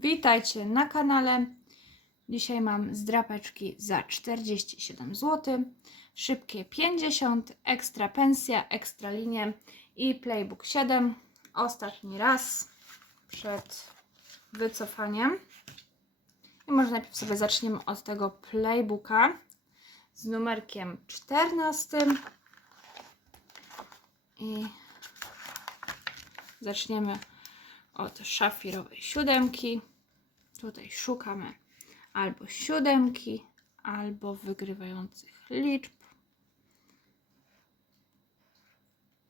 Witajcie na kanale. Dzisiaj mam zdrapeczki za 47 zł, szybkie 50, ekstra pensja, ekstra linie i playbook 7. Ostatni raz przed wycofaniem. I może najpierw sobie zaczniemy od tego playbooka z numerkiem 14. I zaczniemy od szafirowej siódemki. Tutaj szukamy albo siódemki, albo wygrywających liczb.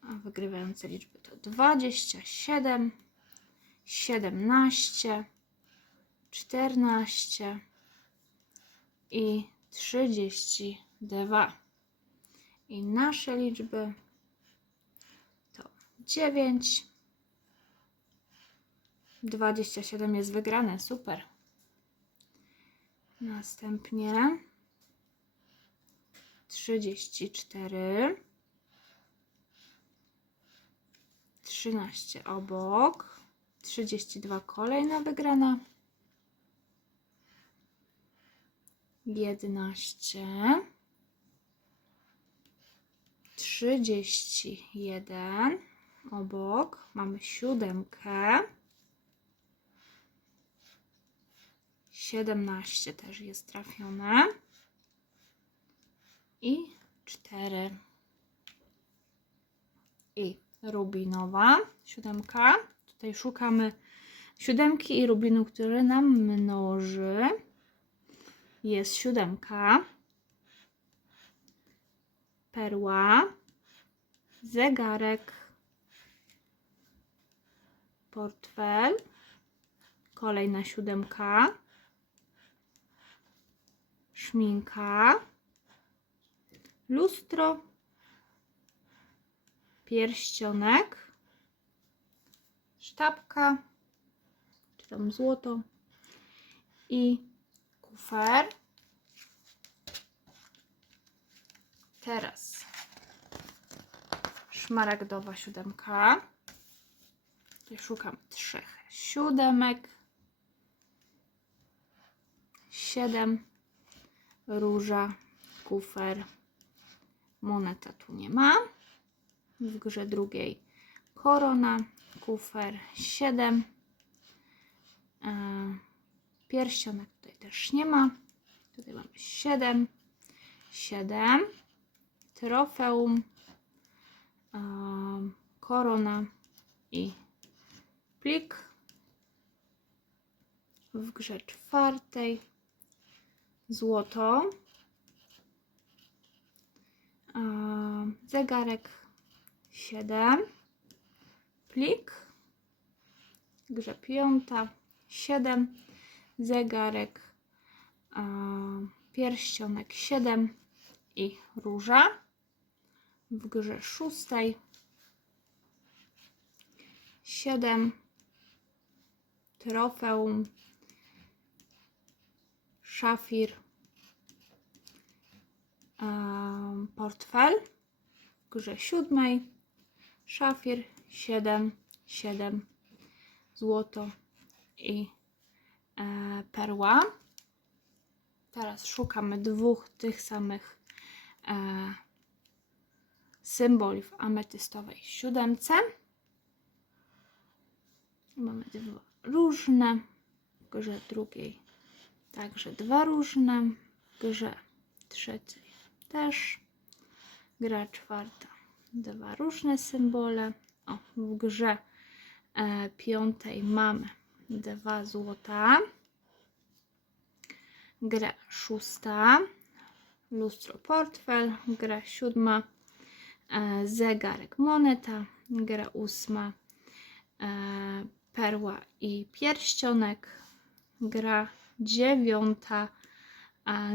A wygrywające liczby to 27, 17, 14 i 32. I nasze liczby to 9, 27 jest wygrane, super. Następnie 34, 13 obok, 32 kolejna wygrana, 11, 31 obok, mamy siódemkę. 17 też jest trafione. I 4. I rubinowa siódemka. Tutaj szukamy siódemki i rubinu, który nam mnoży. Jest siódemka. Perła. Zegarek. Portfel. Kolejna siódemka szminka, lustro, pierścionek, sztabka, czy tam złoto. I kufer. Teraz. Szmaragdowa siódemka. Tutaj szukam trzech siódemek. Siedem róża, kufer, moneta tu nie ma. W grze drugiej korona, kufer 7. Pierścionek tutaj też nie ma. Tutaj mamy 7, 7, trofeum, e, korona i plik. W grze czwartej złoto, zegarek 7, plik, grze piąta. 7, zegarek, pierścionek 7 i róża. W grze szóstej. 7, trofeum, szafir, portfel w grze siódmej, szafir 7, 7, złoto i e, perła. Teraz szukamy dwóch tych samych e, symboli w ametystowej siódemce. Mamy dwa różne, w grze drugiej Także dwa różne. Grze trzeciej też. Gra czwarta. Dwa różne symbole. O, w grze e, piątej mamy dwa złota. Gra szósta. Lustro portfel. Gra siódma. E, zegarek moneta. Gra ósma. E, perła i pierścionek. Gra dziewiąta,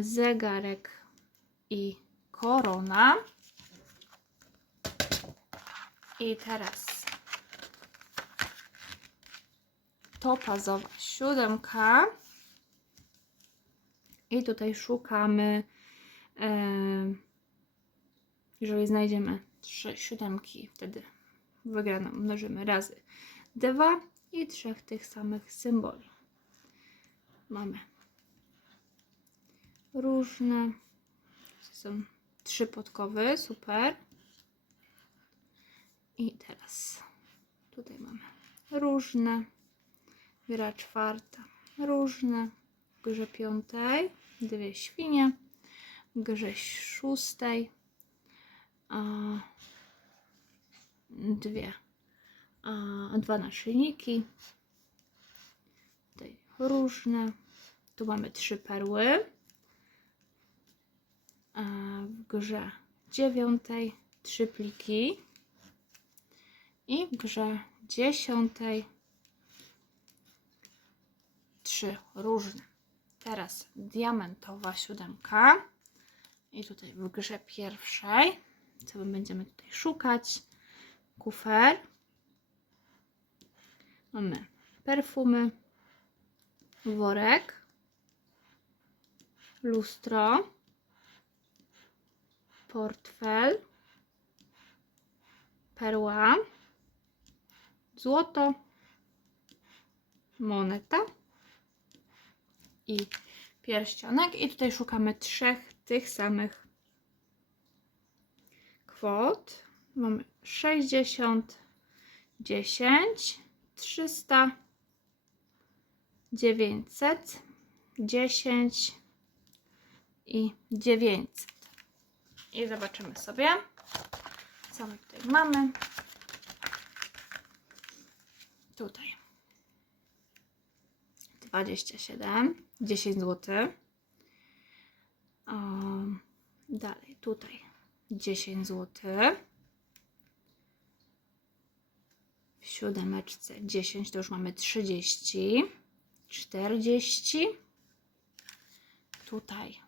zegarek i korona. I teraz topazowa siódemka. I tutaj szukamy, e, jeżeli znajdziemy trzy siódemki, wtedy wygraną mnożymy razy dwa i trzech tych samych symboli. Mamy różne. Są trzy podkowy, super. I teraz tutaj mamy różne. Gra czwarta, różne. W grze piątej dwie świnie. W grze szóstej a, dwie, a, dwa naszyjniki. Różne. Tu mamy trzy perły. A w grze dziewiątej trzy pliki. I w grze dziesiątej trzy różne. Teraz diamentowa siódemka. I tutaj w grze pierwszej, co my będziemy tutaj szukać? Kufer. Mamy perfumy, worek, lustro, portfel, perła, złoto, moneta i pierścionek. I tutaj szukamy trzech tych samych kwot. Mamy 60, 10, 300, 900, 10 i 900. I zobaczymy sobie, co my tutaj mamy. Tutaj 27, 10 zł. Dalej, tutaj 10 zł. W siódemeczce 10 to już mamy 30, czterdzieści. Tutaj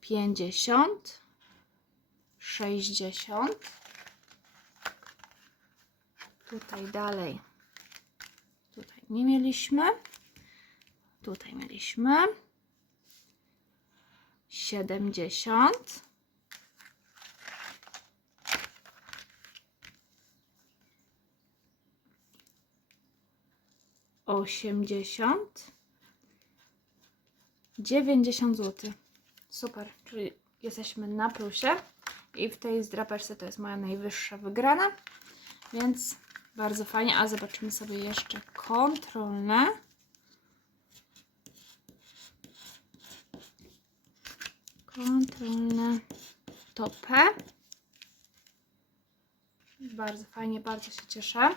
pięćdziesiąt, sześćdziesiąt. Tutaj dalej. Tutaj nie mieliśmy. Tutaj mieliśmy siedemdziesiąt. 80, 90 zł. Super, czyli jesteśmy na plusie i w tej zdraperce to jest moja najwyższa wygrana, więc bardzo fajnie. A zobaczymy sobie jeszcze kontrolne. Kontrolne topę. Bardzo fajnie, bardzo się cieszę.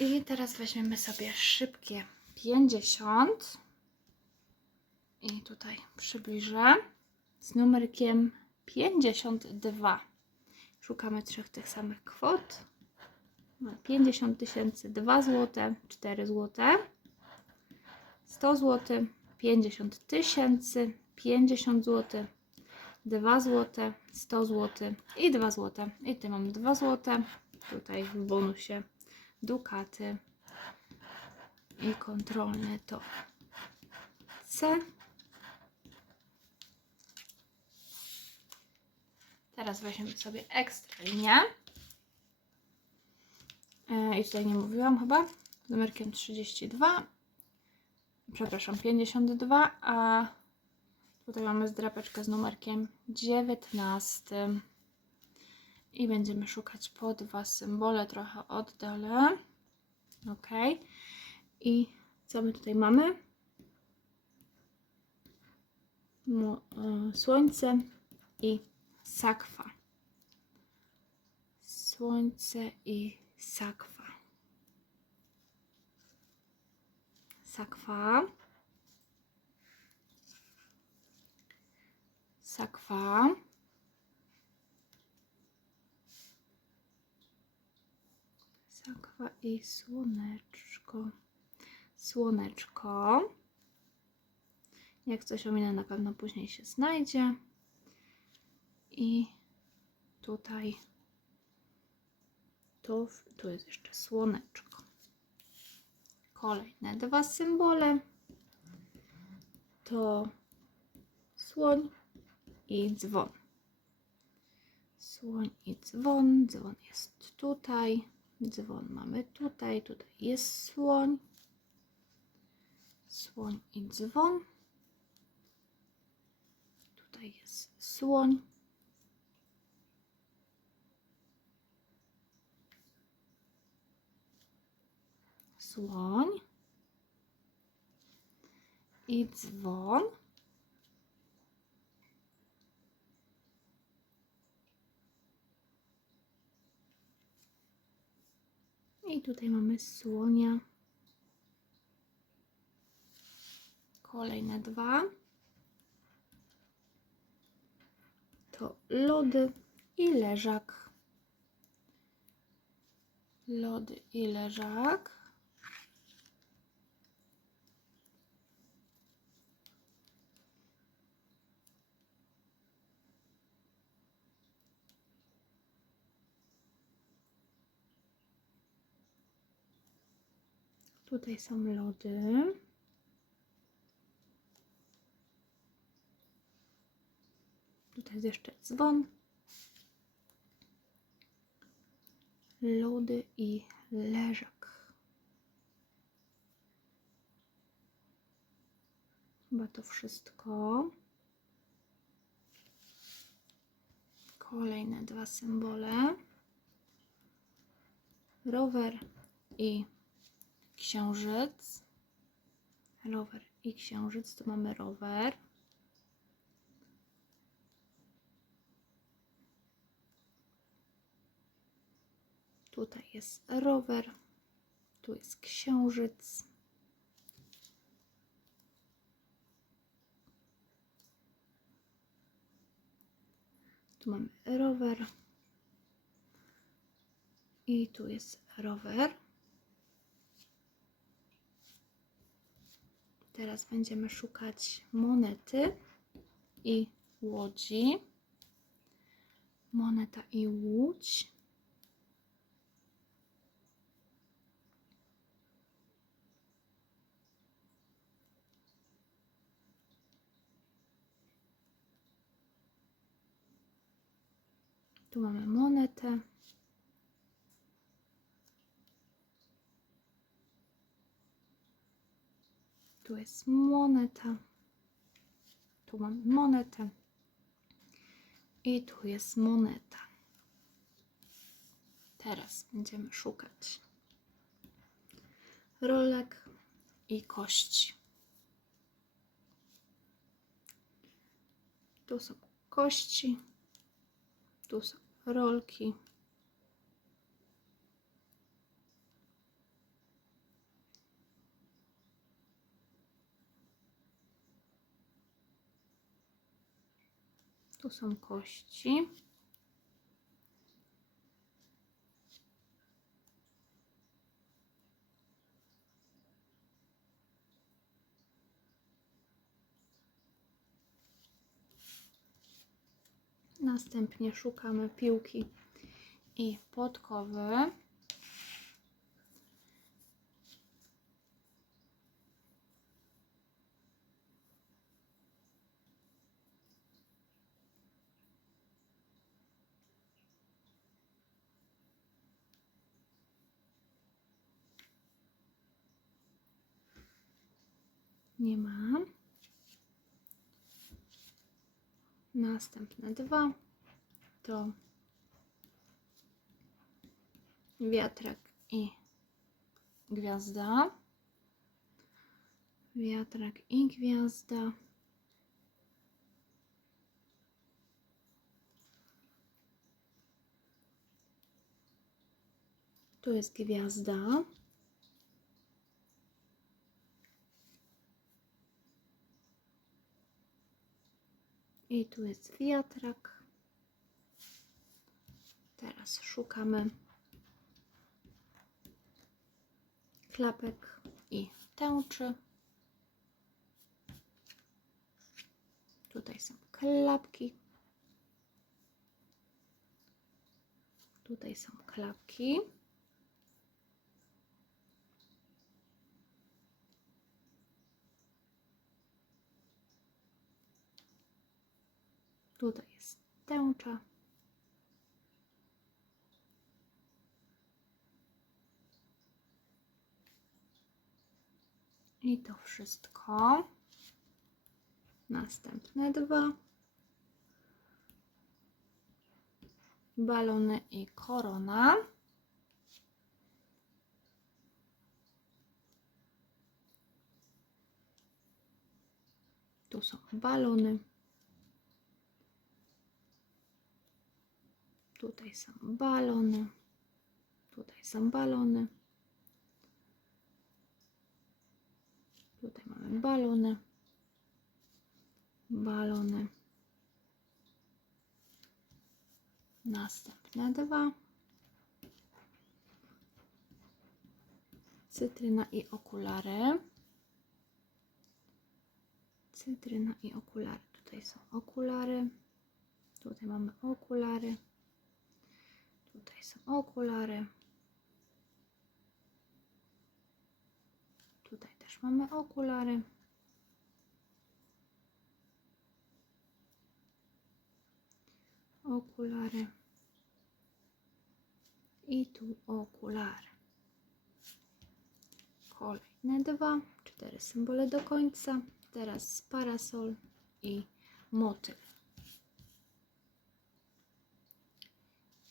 I teraz weźmiemy sobie szybkie 50. I tutaj przybliżę z numerkiem 52. Szukamy trzech tych samych kwot. No, 50 tysięcy 2 zł, 4 zł, 100 zł, 50 tysięcy, 50 zł, 2 zł, 100 zł i 2 zł. I tu mam 2 zł. Tutaj w bonusie dukaty i kontrolny to C. Teraz weźmiemy sobie ekstra linię. E, I tutaj nie mówiłam chyba. Z numerkiem 32. Przepraszam, 52. A tutaj mamy zdrapeczkę z numerkiem 19. I będziemy szukać po dwa symbole. Trochę oddalę. Ok. I co my tutaj mamy? E, Słońce i sakwa. Słońce i sakwa. Sakwa. Sakwa. Sakwa i słoneczko. Słoneczko. Jak coś ominę, na pewno później się znajdzie. I tutaj tu, tu jest jeszcze słoneczko. Kolejne dwa symbole to słoń i dzwon. Słoń i dzwon. Dzwon jest tutaj. Dzwon mamy tutaj, tutaj jest słoń. Słoń i dzwon. Tutaj jest słoń. Słoń. I dzwon. I tutaj mamy słonia. Kolejne dwa. To lody i leżak. Lody i leżak. Tutaj są lody. Tutaj jest jeszcze dzwon. Lody i leżak. Chyba to wszystko. Kolejne dwa symbole. Rower i księżyc. Rower i księżyc. Tu mamy rower. Tutaj jest rower. Tu jest księżyc. Tu mamy rower. I tu jest rower. Teraz będziemy szukać monety i łodzi. Moneta i łódź. Tu mamy monetę. Tu jest moneta. Tu mamy monetę. I tu jest moneta. Teraz będziemy szukać rolek i kości. Tu są kości. Tu są rolki. Tu są kości. Następnie szukamy piłki i podkowy. Nie ma. Następne dwa to wiatrak i gwiazda. Wiatrak i gwiazda. Tu jest gwiazda. I tu jest wiatrak. Teraz szukamy klapek i tęczy. Tutaj są klapki. Tutaj są klapki. Tutaj jest tęcza. I to wszystko. Następne dwa. Balony i korona. Tu są balony. Tutaj są balony. Tutaj są balony. Tutaj mamy balony. Balony. Następne dwa. Cytryna i okulary. Cytryna i okulary. Tutaj są okulary. Tutaj mamy okulary. Tutaj są okulary. Tutaj też mamy okulary. Okulary. I tu okulary. Kolejne dwa, cztery symbole do końca. Teraz parasol i motyl.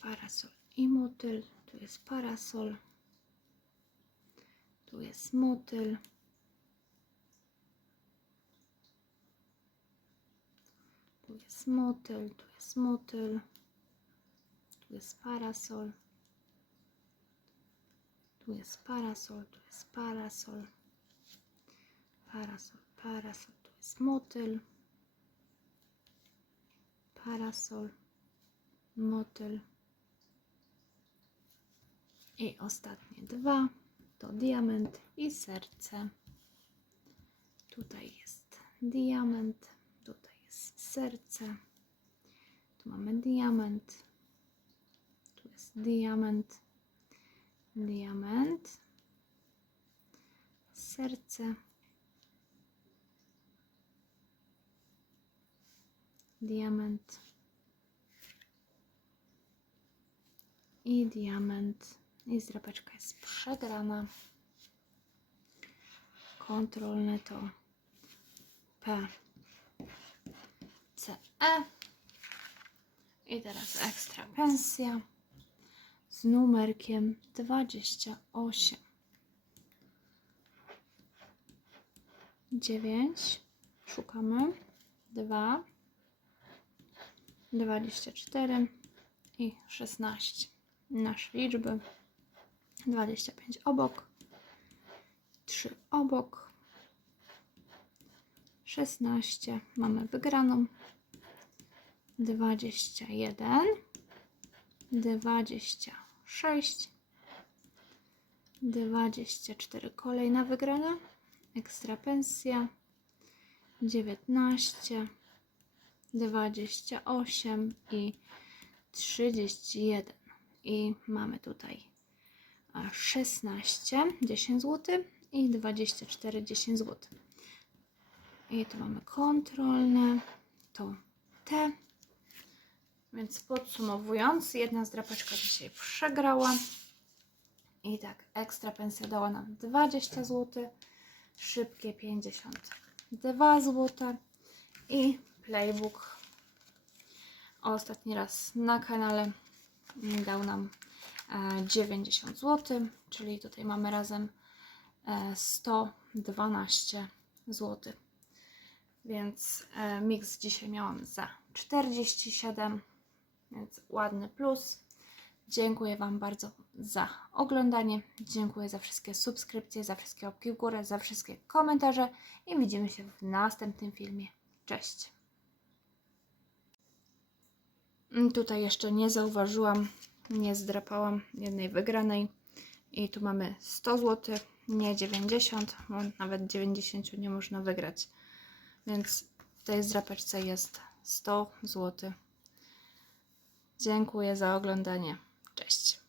Parasol i motyl. Tu jest parasol. Tu jest motyl. Tu jest motyl, tu jest motyl. Tu jest parasol. Tu jest parasol, tu jest parasol. Parasol, parasol, tu jest motyl. Parasol, motyl. I ostatnie dwa to diament i serce. Tutaj jest diament, tutaj jest serce. Tu mamy diament. Tu jest diament. Diament. Serce. Diament. I diament. I zdrapeczka jest przegrana. Kontrolne to P, C, E. I teraz ekstra pensja z numerkiem 28. 9. Szukamy. 2. 24 i 16. Nasze liczby. 25 obok, 3 obok, 16 mamy wygraną, 21, 26, 24 kolejna wygrana, ekstra pensja, 19, 28 i 31 i mamy tutaj 16, 10 zł i 24, 10 zł. I tu mamy kontrolne, to te. Więc podsumowując, jedna zdrapeczka dzisiaj przegrała. I tak, ekstra pensja dała nam 20 zł, szybkie 52 zł i playbook ostatni raz na kanale dał nam 90 zł, czyli tutaj mamy razem e, 112 zł. Więc e, miks dzisiaj miałam za 47, więc ładny plus. Dziękuję Wam bardzo za oglądanie. Dziękuję za wszystkie subskrypcje, za wszystkie łapki w górę, za wszystkie komentarze i widzimy się w następnym filmie. Cześć! Mm, Tutaj jeszcze nie zauważyłam, nie zdrapałam jednej wygranej. I tu mamy 100 zł, nie 90, bo nawet 90 nie można wygrać. Więc w tej zdrapeczce jest 100 zł. Dziękuję za oglądanie. Cześć.